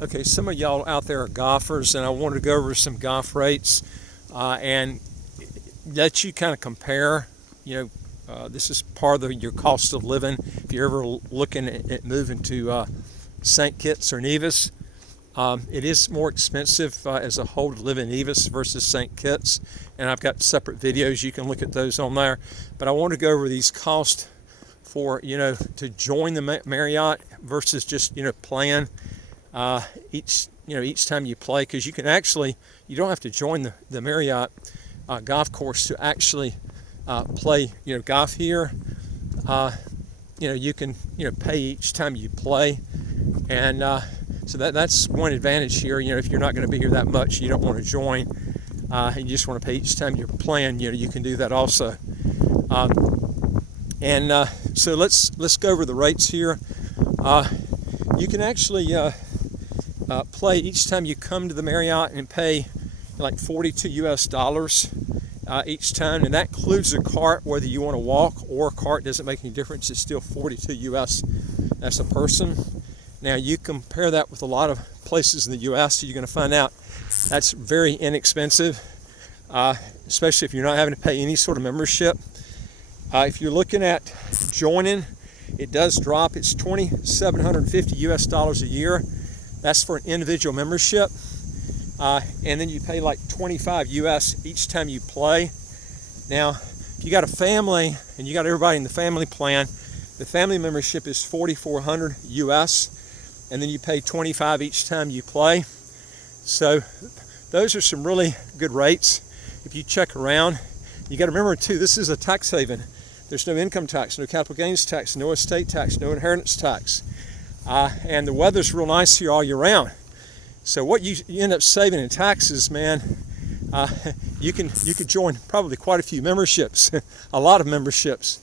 Okay, some of y'all out there are golfers, and I wanted to go over some golf rates and let you kind of compare. This is part of your cost of living. If you're ever looking at moving to St. Kitts or Nevis, it is more expensive as a whole to live in Nevis versus St. Kitts, and I've got separate videos. You can look at those on there. But I want to go over these costs for to join the Marriott versus just playing each time you play, because you don't have to join the Marriott golf course to actually play golf here. You can pay each time you play, and so that's one advantage here. If you're not going to be here that much, you don't want to join, and you just want to pay each time you're playing, you can do that also. So let's go over the rates here. You can actually play each time you come to the Marriott and pay like $42 US each time, and that includes a cart. Whether you want to walk or a cart doesn't make any difference. It's still $42 US as a person. Now you compare that with a lot of places in the US, you're going to find out that's very inexpensive, especially if you're not having to pay any sort of membership. If you're looking at joining, it does drop. It's $2,750 US a year. That's for an individual membership. And then you pay like $25 US each time you play. Now, if you got a family and you got everybody in the family plan, the family membership is $4,400 US, and then you pay $25 each time you play. So those are some really good rates. If you check around, you got to remember too, this is a tax haven. There's no income tax, no capital gains tax, no estate tax, no inheritance tax. And the weather's real nice here all year round. So what you end up saving in taxes, man, you could join probably quite a few memberships, a lot of memberships,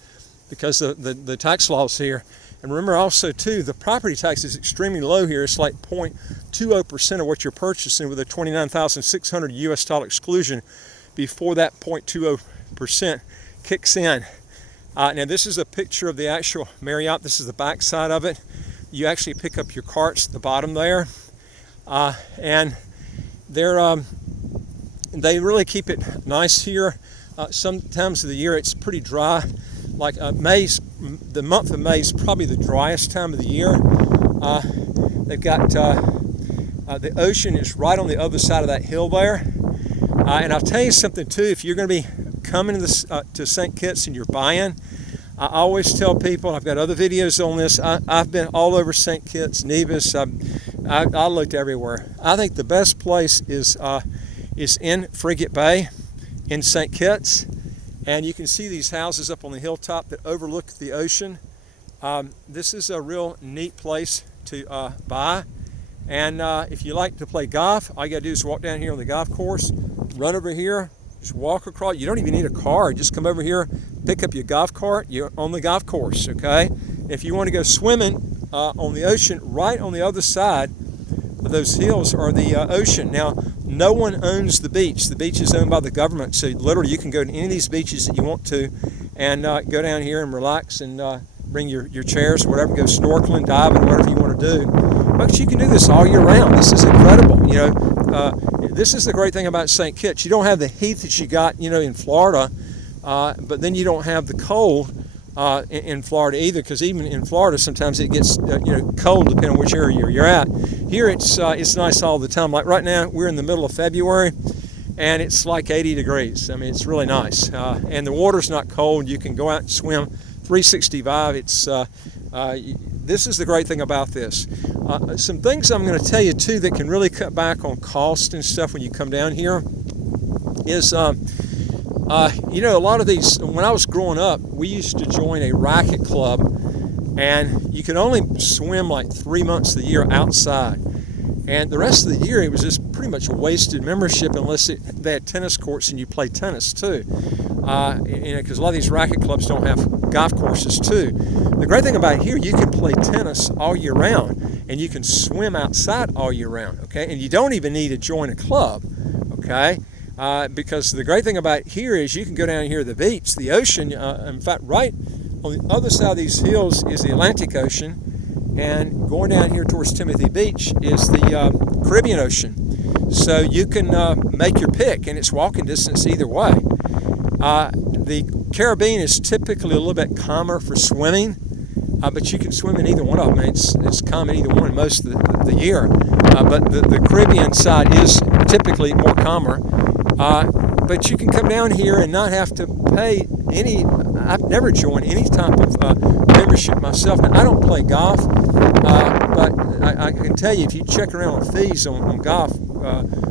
because the tax laws here. And remember also too, the property tax is extremely low here. It's like 0.20% of what you're purchasing, with a $29,600 US exclusion before that 0.20% kicks in. Now this is a picture of the actual Marriott. This is the back side of it. You actually pick up your carts at the bottom there, and they really keep it nice here. Sometimes of the year it's pretty dry. Like the month of May is probably the driest time of the year. They've got the ocean is right on the other side of that hill there. And I'll tell you something too, if you're going to be coming to St. Kitts and you're buying, I always tell people, I've got other videos on this, I've been all over St. Kitts, Nevis, I looked everywhere. I think the best place is in Frigate Bay in St. Kitts, and you can see these houses up on the hilltop that overlook the ocean. This is a real neat place to buy, and if you like to play golf, all you got to do is walk down here on the golf course, run over here, just walk across. You don't even need a car. Just come over here, pick up your golf cart, you're on the golf course, okay? If you want to go swimming on the ocean, right on the other side of those hills are the ocean. Now, no one owns the beach. The beach is owned by the government, so literally you can go to any of these beaches that you want to and go down here and relax and bring your chairs or whatever, go snorkeling, diving, whatever you want to do. But you can do this all year round. This is incredible. This is the great thing about St. Kitts. You don't have the heat that you got, in Florida, but then you don't have the cold in Florida either, because even in Florida sometimes it gets cold depending on which area you're at. Here it's nice all the time. Like right now we're in the middle of February and it's like 80 degrees. I mean, it's really nice, and the water's not cold. You can go out and swim 365. This is the great thing about this. Some things I'm going to tell you too that can really cut back on cost and stuff when you come down here is a lot of these, when I was growing up, we used to join a racket club, and you could only swim like 3 months of the year outside, and the rest of the year it was just pretty much a wasted membership unless they had tennis courts and you play tennis too, because a lot of these racket clubs don't have golf courses too. The great thing about here, you can play tennis all year round and you can swim outside all year round, okay? And you don't even need to join a club, okay? Because the great thing about here is you can go down here to the beach, the ocean. In fact, right on the other side of these hills is the Atlantic Ocean, and going down here towards Timothy Beach is the Caribbean Ocean. So you can make your pick, and it's walking distance either way. The Caribbean is typically a little bit calmer for swimming, but you can swim in either one of them. It's calm in either one most of the year. But the Caribbean side is typically more calmer. But you can come down here and not have to pay any. I've never joined any type of membership myself. Now, I don't play golf, but I can tell you, if you check around on fees on golf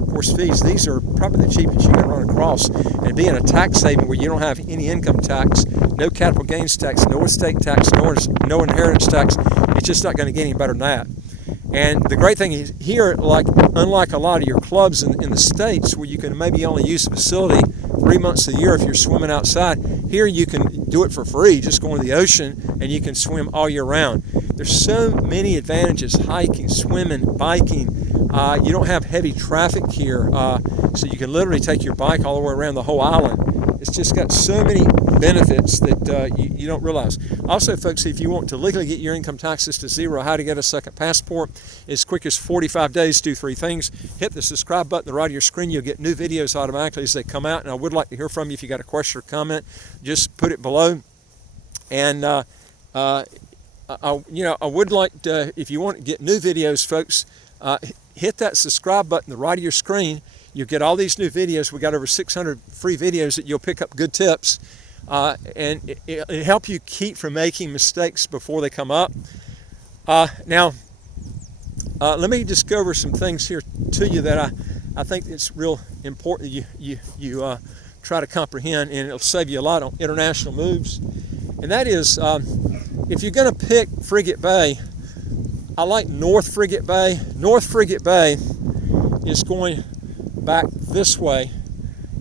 course fees, these are probably the cheapest you can run across. And being a tax haven where you don't have any income tax, no capital gains tax, no estate tax, no inheritance tax, it's just not going to get any better than that. And the great thing is here, unlike a lot of your clubs in the States where you can maybe only use the facility 3 months a year if you're swimming outside, here you can do it for free. Just go into the ocean and you can swim all year round. There's so many advantages: hiking, swimming, biking. You don't have heavy traffic here, so you can literally take your bike all the way around the whole island. It's just got so many benefits that you don't realize. Also, folks, if you want to legally get your income taxes to zero, how to get a second passport, as quick as 45 days, do 3 things. Hit the subscribe button at the right of your screen. You'll get new videos automatically as they come out. And I would like to hear from you. If you got a question or comment, just put it below. And I would like to, if you want to get new videos, folks, hit that subscribe button at the right of your screen. You'll get all these new videos. We got over 600 free videos that you'll pick up good tips, and it help you keep from making mistakes before they come up. Now, let me just go over some things here to you that I think it's real important you try to comprehend, and it'll save you a lot on international moves. And that is, if you're going to pick Frigate Bay, I like North Frigate Bay. North Frigate Bay is going back this way,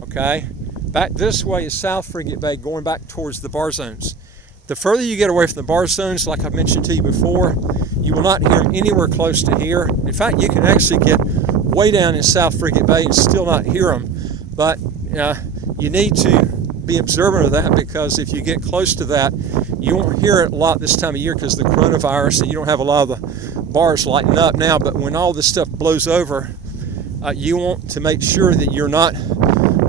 okay? Back this way is South Frigate Bay, going back towards the bar zones. The further you get away from the bar zones, like I mentioned to you before, you will not hear them anywhere close to here. In fact, you can actually get way down in South Frigate Bay and still not hear them. But you need to be observant of that, because if you get close to that, you won't hear it a lot this time of year because of the coronavirus, and you don't have a lot of the bars lighting up now. But when all this stuff blows over, you want to make sure that you're not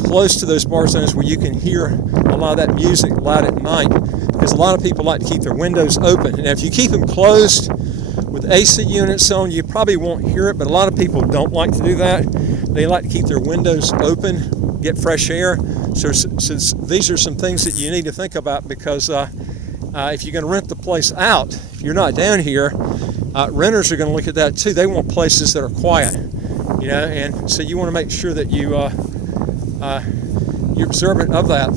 close to those bar zones where you can hear a lot of that music loud at night, because a lot of people like to keep their windows open. And if you keep them closed with AC units on, you probably won't hear it, but a lot of people don't like to do that. They like to keep their windows open, get fresh air. So these are some things that you need to think about, because if you're going to rent the place out, if you're not down here, renters are going to look at that too. They want places that are quiet, and so you want to make sure that you're observant of that.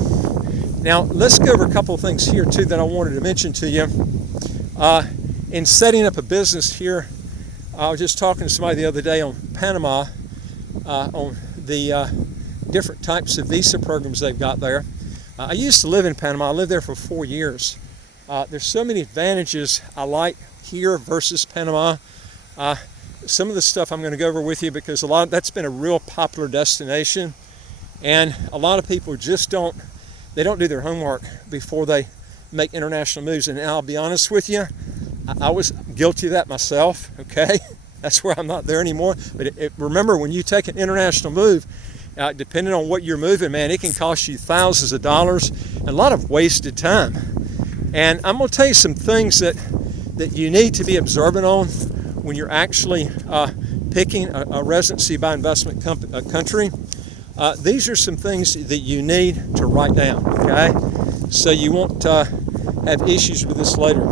Now, let's go over a couple of things here too that I wanted to mention to you. In setting up a business here, I was just talking to somebody the other day on Panama, on the different types of visa programs they've got there. I used to live in Panama. I lived there for 4 years. There's so many advantages I like here versus Panama. Some of the stuff I'm going to go over with you, because that's been a real popular destination, and a lot of people just don't do their homework before they make international moves. And I'll be honest with you, I was guilty of that myself, okay? That's where I'm not there anymore. But remember, when you take an international move, depending on what you're moving, man, it can cost you thousands of dollars and a lot of wasted time. And I'm going to tell you some things that you need to be observant on when you're actually picking a residency by investment country. These are some things that you need to write down, okay? So you won't have issues with this later.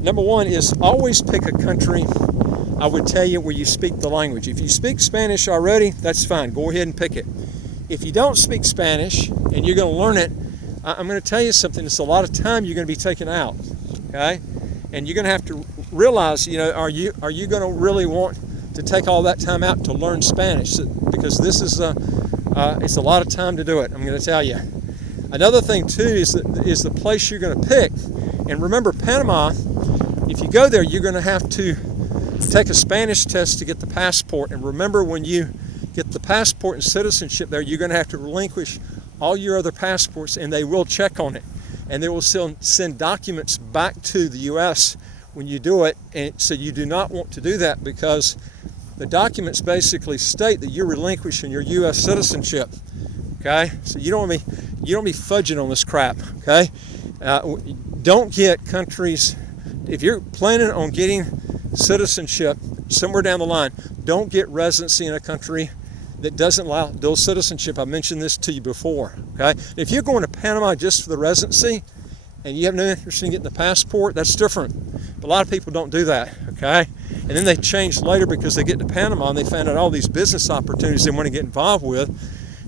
Number one is always pick a country, I would tell you, where you speak the language. If you speak Spanish already, that's fine. Go ahead and pick it. If you don't speak Spanish and you're going to learn it, I'm going to tell you something. It's a lot of time you're going to be taking out, okay? And you're going to have to realize, are you going to really want to take all that time out to learn Spanish? Because this is it's a lot of time to do it, I'm going to tell you. Another thing too is the place you're going to pick. And remember, Panama, if you go there, you're going to have to take a Spanish test to get the passport. And remember, when you get the passport and citizenship there, you're going to have to relinquish all your other passports, and they will check on it. And they will send documents back to the U.S. when you do it. And so you do not want to do that because the documents basically state that you're relinquishing your U.S. citizenship. Okay, so you don't want to be fudging on this crap. Okay, don't get countries. If you're planning on getting citizenship somewhere down the line, don't get residency in a country that doesn't allow dual citizenship. I mentioned this to you before. Okay, if you're going to Panama just for the residency and you have no interest in getting the passport, that's different. But a lot of people don't do that. Okay, and then they change later because they get to Panama and they find out all these business opportunities they want to get involved with.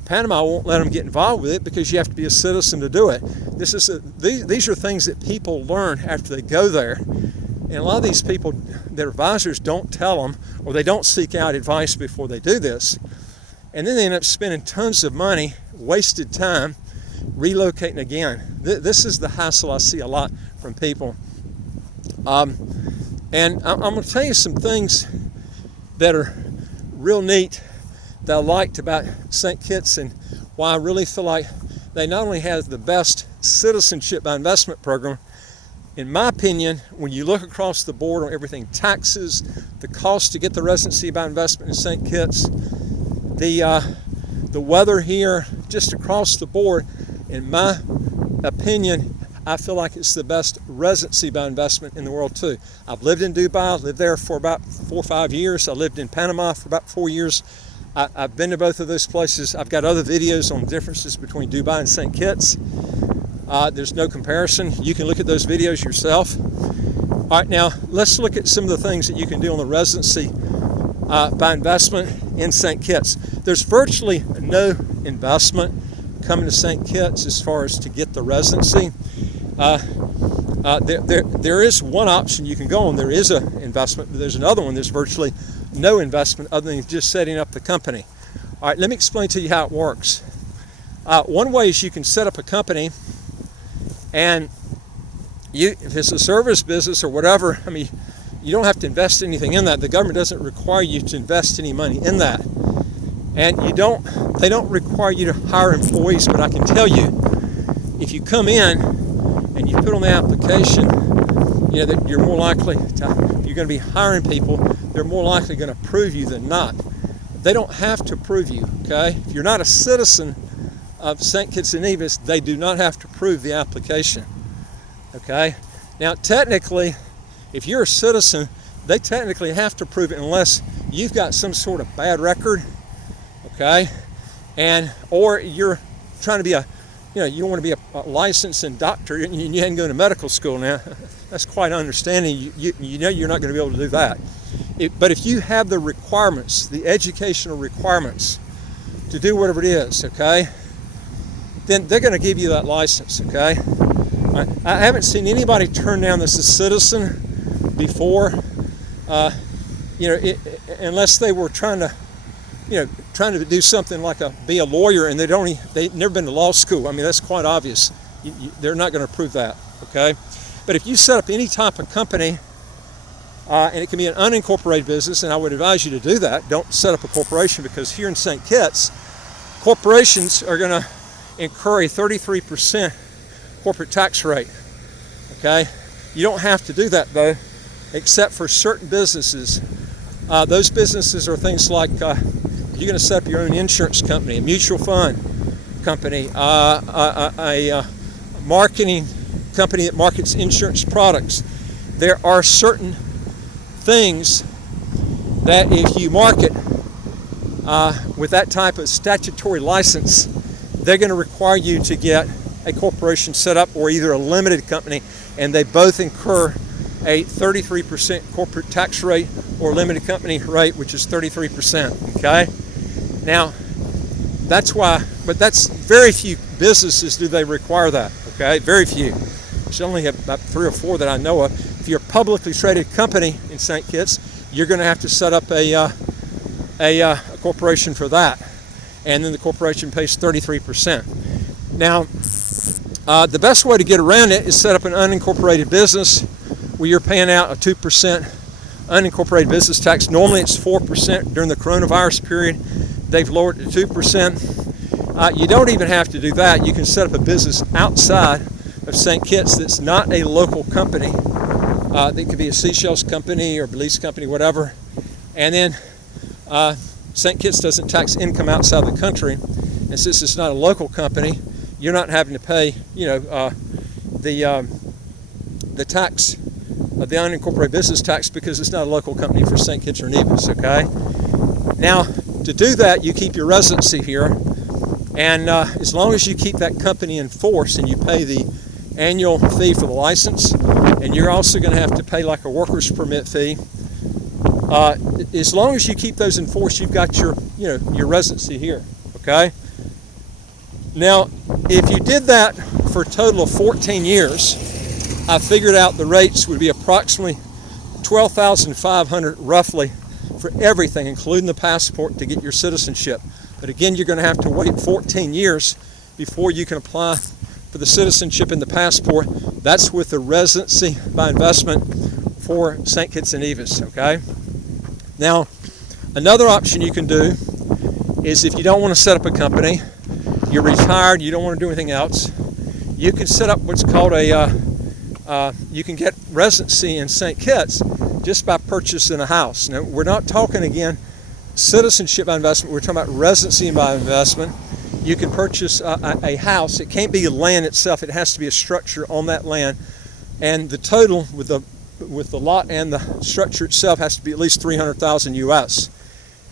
Panama won't let them get involved with it because you have to be a citizen to do it. These are things that people learn after they go there. And a lot of these people, their advisors don't tell them, or they don't seek out advice before they do this. And then they end up spending tons of money, wasted time, relocating again. This is the hassle I see a lot from people. And I'm going to tell you some things that are real neat that I liked about St. Kitts and why I really feel like they not only have the best citizenship by investment program. In my opinion, when you look across the board on everything, taxes, the cost to get the residency by investment in St. Kitts, the weather here, just across the board, in my opinion, I feel like it's the best residency by investment in the world too. I've lived in Dubai, lived there for about 4 or 5 years. I lived in Panama for about 4 years. I've been to both of those places. I've got other videos on differences between Dubai and St. Kitts. There's no comparison. You can look at those videos yourself. All right, now let's look at some of the things that you can do on the residency by investment in St. Kitts. There's virtually no investment coming to St. Kitts as far as to get the residency. There is one option you can go on. There is an investment, but there's another one. There's virtually no investment other than just setting up the company. All right, let me explain to you how it works. One way is you can set up a company, and if it's a service business or whatever, I mean, you don't have to invest anything in that. The government doesn't require you to invest any money in that. And they don't require you to hire employees, but I can tell you, if you come in and you put on the application, you know, that you're more likely to, if you're going to be hiring people, they're more likely going to approve you than not. They don't have to approve you, okay? If you're not a citizen of St. Kitts and Nevis, they do not have to approve the application, okay? Now, technically, if you're a citizen, they technically have to approve it unless you've got some sort of bad record, okay? Or you're trying to be you don't want to be a licensed doctor and you hadn't gone to medical school now. That's quite understanding. You know you're not going to be able to do that. But if you have the requirements, the educational requirements to do whatever it is, okay, then they're going to give you that license, okay? I haven't seen anybody turn down that's a citizen before, unless they were trying to do something like be a lawyer and they've never been to law school. I mean, that's quite obvious. They're not going to approve that, okay? But if you set up any type of company, and it can be an unincorporated business, and I would advise you to do that. Don't set up a corporation, because here in St. Kitts, corporations are going to incur a 33% corporate tax rate, okay? You don't have to do that, though, except for certain businesses. Those businesses are things like you're going to set up your own insurance company, a mutual fund company, a marketing company that markets insurance products. There are certain things that if you market with that type of statutory license, they're going to require you to get a corporation set up or either a limited company, and they both incur a 33% corporate tax rate or limited company rate, which is 33%, okay? Now, that's why, but that's very few businesses do they require that, okay? Very few. There's only about 3 or 4 that I know of. If you're a publicly traded company in St. Kitts, you're going to have to set up a corporation for that, and then the corporation pays 33%. Now, the best way to get around it is set up an unincorporated business where you're paying out a 2% unincorporated business tax. Normally it's 4% during the coronavirus period. They've lowered it to 2%. You don't even have to do that. You can set up a business outside of St. Kitts that's not a local company, That could be a Seychelles company or Belize company, whatever. And then St. Kitts doesn't tax income outside the country, and since it's not a local company, you're not having to pay, the tax, the unincorporated business tax, because it's not a local company for St. Kitts or Nevis. Okay. Now, to do that, you keep your residency here, and as long as you keep that company in force and you pay the annual fee for the license, and you're also going to have to pay like a worker's permit fee. As long as you keep those in force, you've got your residency here. Okay. Now, if you did that for a total of 14 years, I figured out the rates would be approximately $12,500 roughly for everything, including the passport, to get your citizenship. But again, you're going to have to wait 14 years before you can apply for the citizenship and the passport. That's with the residency by investment for St. Kitts and Nevis. Okay. Now, another option you can do is, if you don't want to set up a company, you're retired, you don't want to do anything else, you can set up what's called you can get residency in St. Kitts just by purchasing a house. Now, we're not talking, again, citizenship by investment. We're talking about residency by investment. You can purchase a house. It can't be land itself. It has to be a structure on that land. And the total with the lot and the structure itself has to be at least $300,000 US.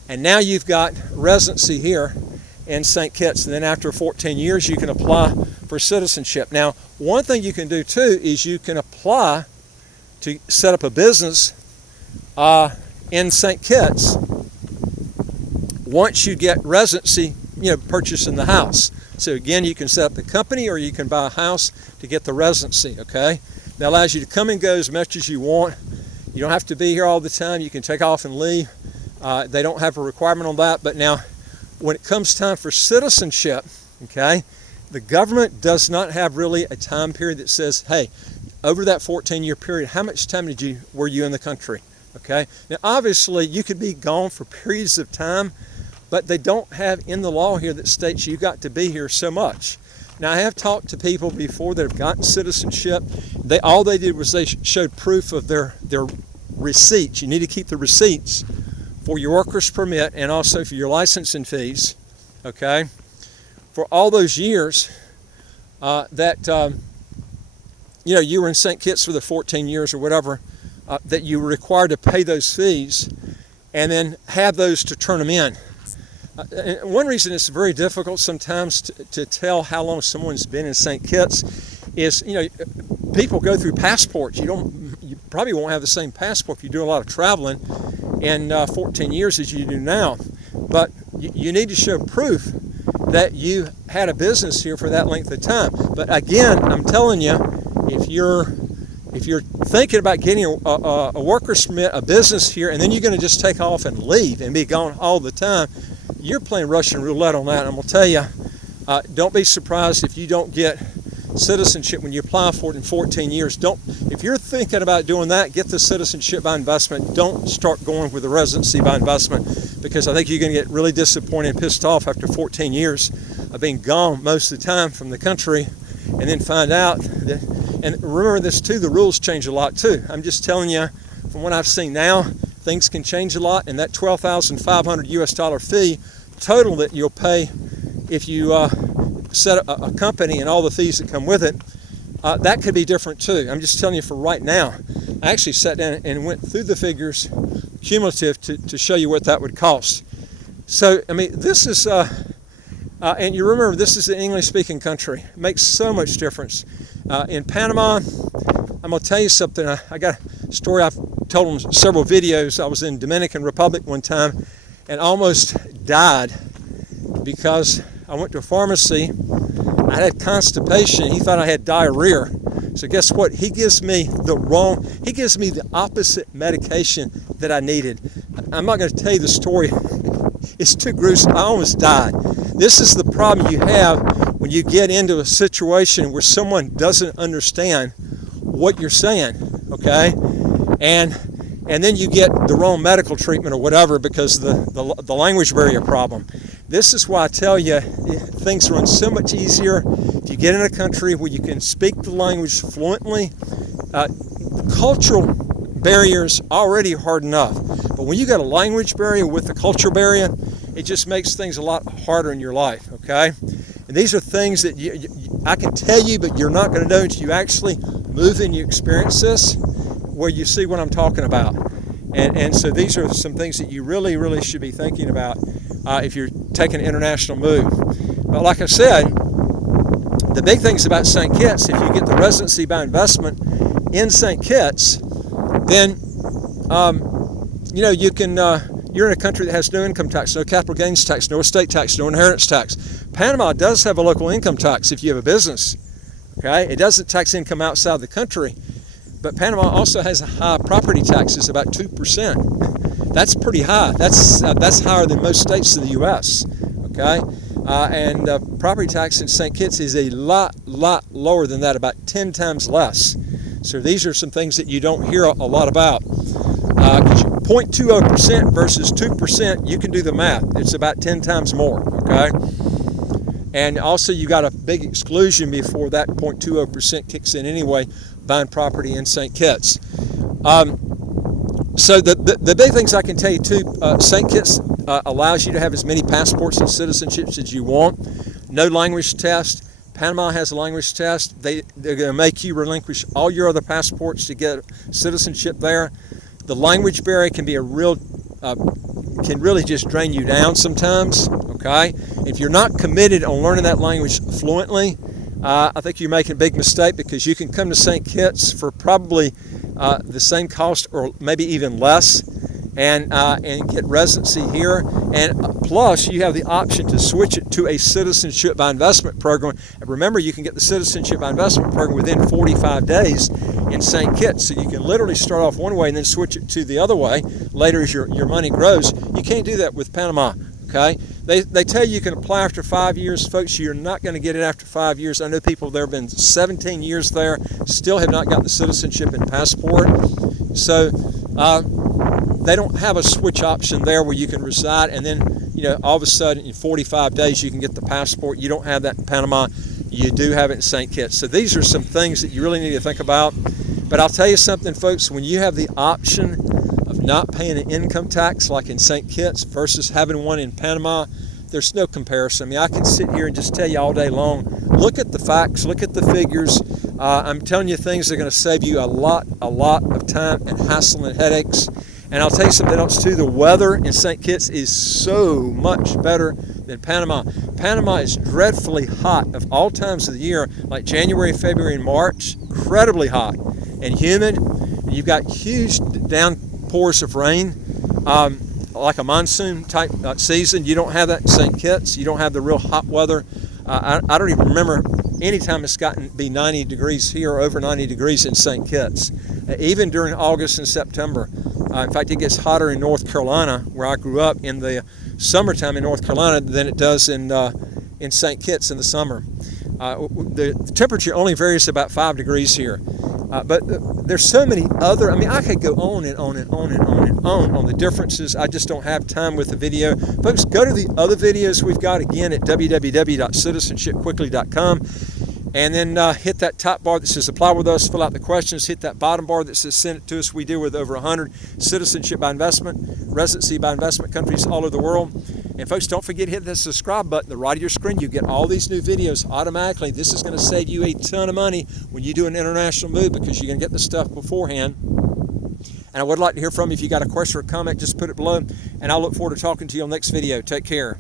And now you've got residency here in St. Kitts. And then after 14 years, you can apply for citizenship. Now, one thing you can do too is you can apply to set up a business in St. Kitts once you get residency, purchasing the house. So again, you can set up the company or you can buy a house to get the residency. Okay. That allows you to come and go as much as you want. You don't have to be here all the time. You can take off and leave. They don't have a requirement on that. But now, when it comes time for citizenship, okay, the government does not have really a time period that says, hey, over that 14-year period, how much time were you in the country? Okay. Now, obviously, you could be gone for periods of time, but they don't have in the law here that states you've got to be here so much. Now, I have talked to people before that have gotten citizenship. All they did was they showed proof of their receipts. You need to keep the receipts for your worker's permit and also for your licensing fees. Okay, for all those years that you were in St. Kitts for the 14 years or whatever, that you were required to pay those fees and then have those to turn them in. And one reason it's very difficult sometimes to tell how long someone's been in St. Kitts is, people go through passports. You probably won't have the same passport if you do a lot of traveling in 14 years as you do now. But you need to show proof that you had a business here for that length of time. But again, I'm telling you, if you're thinking about getting a worker's permit, a business here, and then you're going to just take off and leave and be gone all the time, you're playing Russian roulette on that. I'm going to tell you, don't be surprised if you don't get citizenship when you apply for it in 14 years. If you're thinking about doing that, get the citizenship by investment. Don't start going with the residency by investment, because I think you're going to get really disappointed and pissed off after 14 years of being gone most of the time from the country, and then find out that, and remember this too, the rules change a lot too. I'm just telling you, from what I've seen now, things can change a lot, and that $12,500 US fee total that you'll pay if you set a company and all the fees that come with it, that could be different too. I'm just telling you for right now. I actually sat down and went through the figures cumulative to show you what that would cost. So, I mean, this is, and you remember, this is an English-speaking country. It makes so much difference. In Panama, I'm going to tell you something. I got a story I've told in several videos. I was in Dominican Republic one time and almost died because I went to a pharmacy. I had constipation. He thought I had diarrhea. So guess what? He gives me the opposite medication that I needed. I'm not going to tell you the story. It's too gruesome. I almost died. This is the problem you have when you get into a situation where someone doesn't understand what you're saying, okay? And then you get the wrong medical treatment or whatever because of the language barrier problem. This is why I tell you, things run so much easier if you get in a country where you can speak the language fluently. cultural barriers already hard enough, but when you got a language barrier with the cultural barrier, it just makes things a lot harder in your life, okay? And these are things that I can tell you, but you're not going to know until you actually move and you experience this, where you see what I'm talking about. And so these are some things that you really, really should be thinking about if you're taking an international move. But like I said, the big things about St. Kitts, if you get the residency by investment in St. Kitts, then you can you're in a country that has no income tax, no capital gains tax, no estate tax, no inheritance tax. Panama does have a local income tax if you have a business. Okay, it doesn't tax income outside the country, but Panama also has a high property taxes, about 2%. That's pretty high. That's higher than most states in the U.S. Okay, and property tax in St. Kitts is a lot lower than that, about 10 times less. So these are some things that you don't hear a lot about. 0.20% versus 2%, you can do the math. It's about 10 times more, okay? And also you got a big exclusion before that 0.20% kicks in anyway, buying property in St. Kitts. So the big things I can tell you too, St. Kitts allows you to have as many passports and citizenships as you want. No language test. Panama has a language test. They're going to make you relinquish all your other passports to get citizenship there. The language barrier can be can really just drain you down sometimes. Okay, if you're not committed on learning that language fluently, I think you're making a big mistake, because you can come to St. Kitts for probably the same cost or maybe even less, and get residency here, and plus you have the option to switch it to a citizenship by investment program. And remember, you can get the citizenship by investment program within 45 days in St. Kitts, so you can literally start off one way and then switch it to the other way later as your money grows. You can't do that with Panama. Okay, they tell you can apply after 5 years. Folks, you're not going to get it after 5 years. I know people there have been 17 years there, still have not got the citizenship and passport. So they don't have a switch option there where you can reside and then, all of a sudden in 45 days you can get the passport. You don't have that in Panama. You do have it in St. Kitts. So these are some things that you really need to think about. But I'll tell you something, folks, when you have the option of not paying an income tax like in St. Kitts versus having one in Panama, there's no comparison. I mean, I can sit here and just tell you all day long, look at the facts, look at the figures. I'm telling you things that are going to save you a lot of time and hassle and headaches. And I'll tell you something else too, the weather in St. Kitts is so much better than Panama. Panama is dreadfully hot of all times of the year, like January, February, and March, incredibly hot and humid. And you've got huge downpours of rain, like a monsoon type season. You don't have that in St. Kitts. You don't have the real hot weather. I don't even remember any time it's gotten to be 90 degrees here, or over 90 degrees in St. Kitts, even during August and September. In fact, it gets hotter in North Carolina, where I grew up, in the summertime in North Carolina than it does in St. Kitts in the summer. The temperature only varies about 5 degrees here. But there's so many other, I could go on and on and on and on and on the differences. I just don't have time with the video. Folks, go to the other videos we've got, again, at www.citizenshipquickly.com. And then hit that top bar that says apply with us, fill out the questions, hit that bottom bar that says send it to us. We deal with over 100 citizenship by investment, residency by investment countries all over the world. And folks, don't forget to hit that subscribe button at the right of your screen. You get all these new videos automatically. This is going to save you a ton of money when you do an international move, because you're going to get the stuff beforehand. And I would like to hear from you. If you got a question or comment, just put it below. And I'll look forward to talking to you on the next video. Take care.